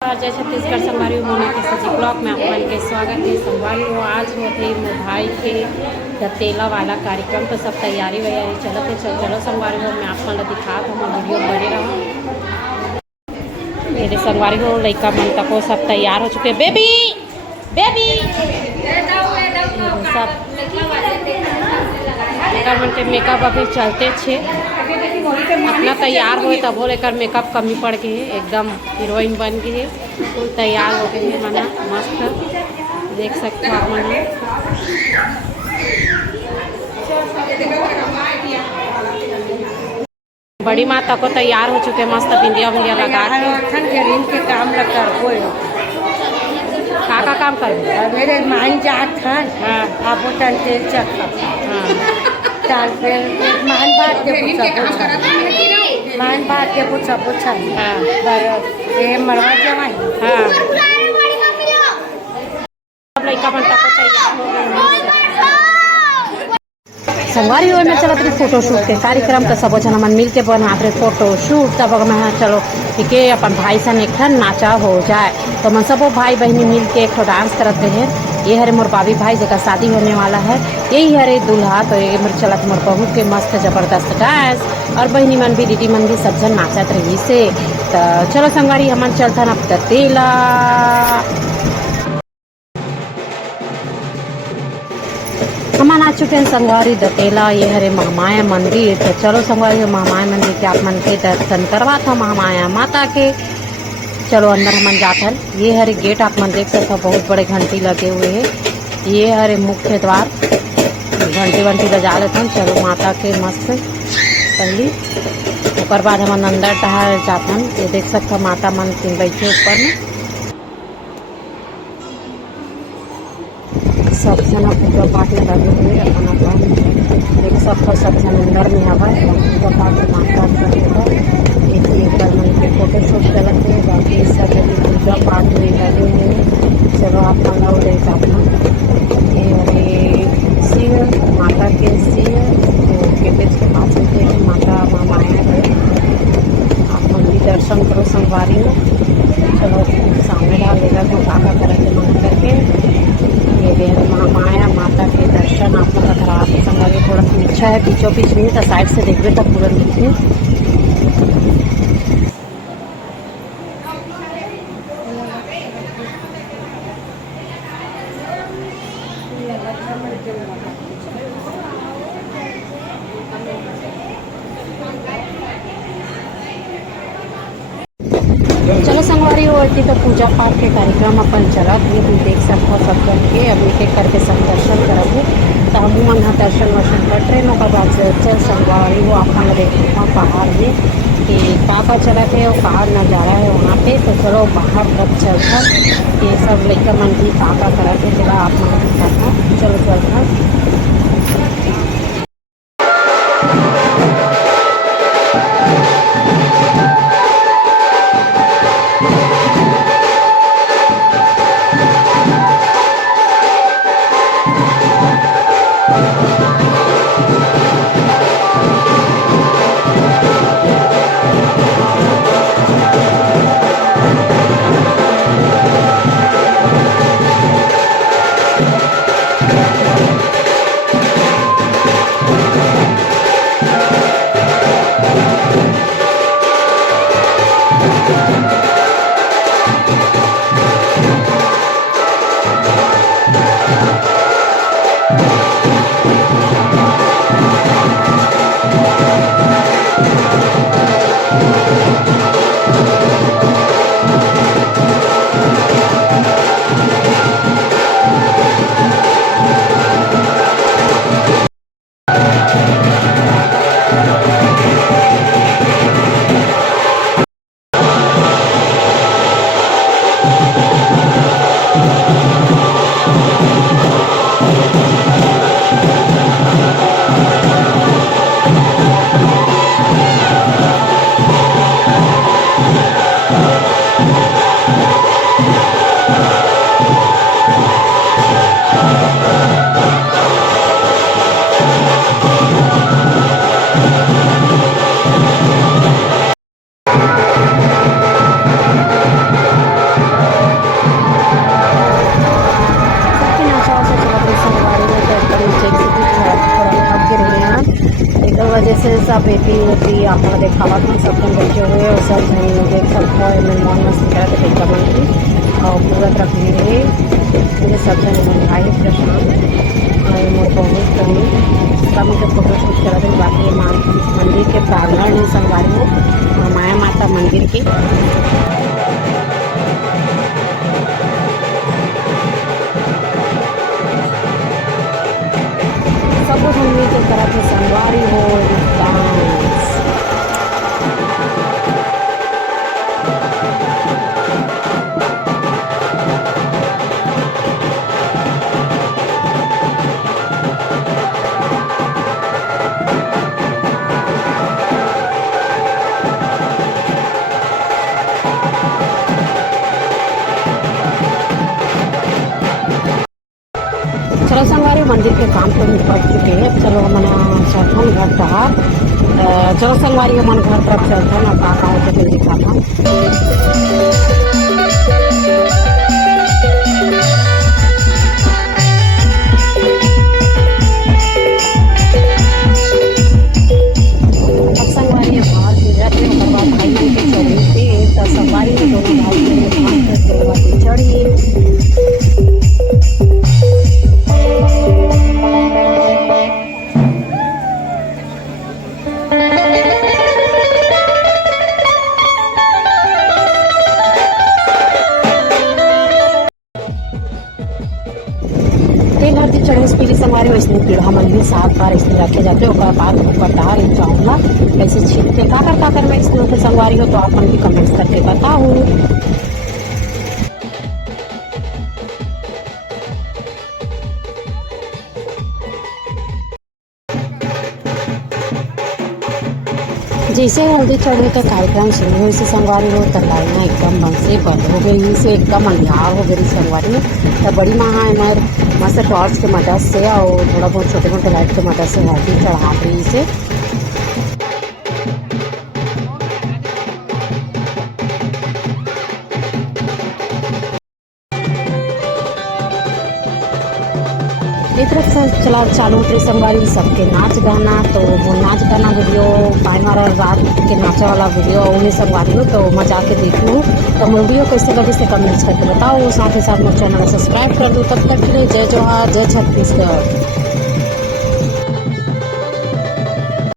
जय छत्तीसगढ़ संगवारी होने के सजी ब्लॉक में अपन के स्वागत है। संगवारी हो आज होते भाई के तेला वाला कार्यक्रम तो सब तैयारी वैयारी चलते चलो संगवारी हो मैं आपको दिखा हम वीडियो बने रहा। मेरे संगवारी हो लड़का मन तक सब तैयार हो चुके बेबी बेबी सब मन के मेकअप अभी चलते छे अपना तैयार हो तब हो लेकर मेकअप कमी पड़ गई है एकदम हीरोइन बन गई है तो तैयार हो गई है मना मस्त देख सकते हो आप मन बड़ी माता को तैयार हो चुके मस्त बिंदिया बिंदिया लगा के काम लगा का काम कर मेरे मान जात खान आप तेल चक्का दाल फिर मान बात के पूछा ये मरवा जवाई सब लड़का बनता को तैयार हो गए संगवारी हो में चलत रहे फोटो शूट के कार्यक्रम तो सब जन मन मिल के बनाते रहे फोटो शूट तब मैं चलो ठीक है अपन भाई सन एक नाचा हो जाए तो मैं सब भाई बहनी मिल के एक डांस करते हैं। ये हरे मोर बाबी भाई जगह शादी होने वाला है यही हरे दूल्हा तो ये मोर चलत मोर बहू के मस्त जबरदस्त डांस और बहनी मन भी दीदी मन भी सब जन नाचत रही से तो चलो संगवारी हमन चलता न तेला हमारा आ चुके हैं संगवारी दतेला ये हरे महामाया मंदिर तो चलो संगवारी महामाया मंदिर के आप मन के दर्शन करवा था महामाया माता के चलो अंदर हमन जाथन। ये हरे गेट आप मन देख सकते हो बहुत बड़े घंटी लगे हुए हैं। ये हरे मुख्य द्वार घंटी वंटी बजा लेते चलो माता के मस्त पहली ऊपर बाद हमन अंदर टहल जाथन। ये देख सकते हो माता मन बैठे ऊपर में सब जना पूजा पाठ में लगे हुए अपन देख सकते सब जन अंदर में हवा पूजा पाठ माता एक मन के फोटो शूट करते हैं बाकी सब पूजा पाठ में लगे हुए हैं। चलो आप लोग ले जाते शिव माता के शिव तो केटेज के पास होते हैं माता माया है आप मंदिर दर्शन करो संगवारी में। चलो सामने डालेगा तो काका करेंगे मन करके ये देर महामाया माता के दर्शन आप लोग करा संगवारी थोड़ा सा अच्छा है बीचों बीच में तो साइड से देख रहे तब पूरा दिखे। चलो संगवारी होती तो पूजा पाठ के कार्यक्रम अपन चलब ये तुम देख सकते सब करके अब एक एक करके सब दर्शन करबू तो हम मन दर्शन वर्शन कर ट्रेनों का बाद चल संगवारी हो अपन देखो पहाड़ में कि का चला है और पहाड़ नज़ारा है वहाँ पे तो चलो बाहर तक चलता ये सब लेकर मन की का करा के चला आप मन दिखाता चलो चलता। आपको देखावा था सब जन बैठे हुए और सब जन देख सकते हो मैं मौन मस्ती करते थे मंदिर और पूरा तरफ मेरे मुझे सब जन मन भाई प्रशांत और मोर बहुत कमी सब मुझे फोटो शूट करा थे बाकी माँ मंदिर के प्रांगण है संगवारी में माया माता मंदिर की सब कुछ हमने के तरफ से संगवारी हो डांस चलो संगवारी मंदिर के काम तो निपट चुके हैं चलो मना चौथन घर था चलो संगवारी मन घर तरफ चलता ना पापा होते फिर दिखा था अब संगवारी बाहर से जाते हैं बाद भाई मन के चढ़ी थे तो संगवारी में दोनों भाई चढ़ी चढ़े पीली संगवारी वैसे पीढ़ा मंदिर 7 बार इसमें रखे जाते हैं बाद बता चाहूँगा ऐसे छीनते काकर मैं इसमें संगवारी हो तो आप भी कमेंट्स करके बताओ जैसे हल्दी चढ़े तो कार्यक्रम शुरू हुई से संगवारी हो तो लाइना एकदम मन से बंद हो गई से एकदम अंधियार हो गई संगवारी में तो बड़ी महा हमारे मस्त टॉर्च के मदद से और थोड़ा बहुत छोटे मोटे लाइट के मदद से हल्दी चढ़ा रही से एक तरफ से चला चालू उतरी संगवारी सबके नाच गाना तो वो नाच गाना वीडियो पाए हमारा रात के नाचा वाला वीडियो उन्हें संगवारी हो तो मजा के देख लूँ तो वीडियो कैसे लगी से कमेंट्स करके बताओ साथ ही साथ मेरे चैनल सब्सक्राइब कर दूँ तब तक के लिए जय जोहार जय छत्तीसगढ़।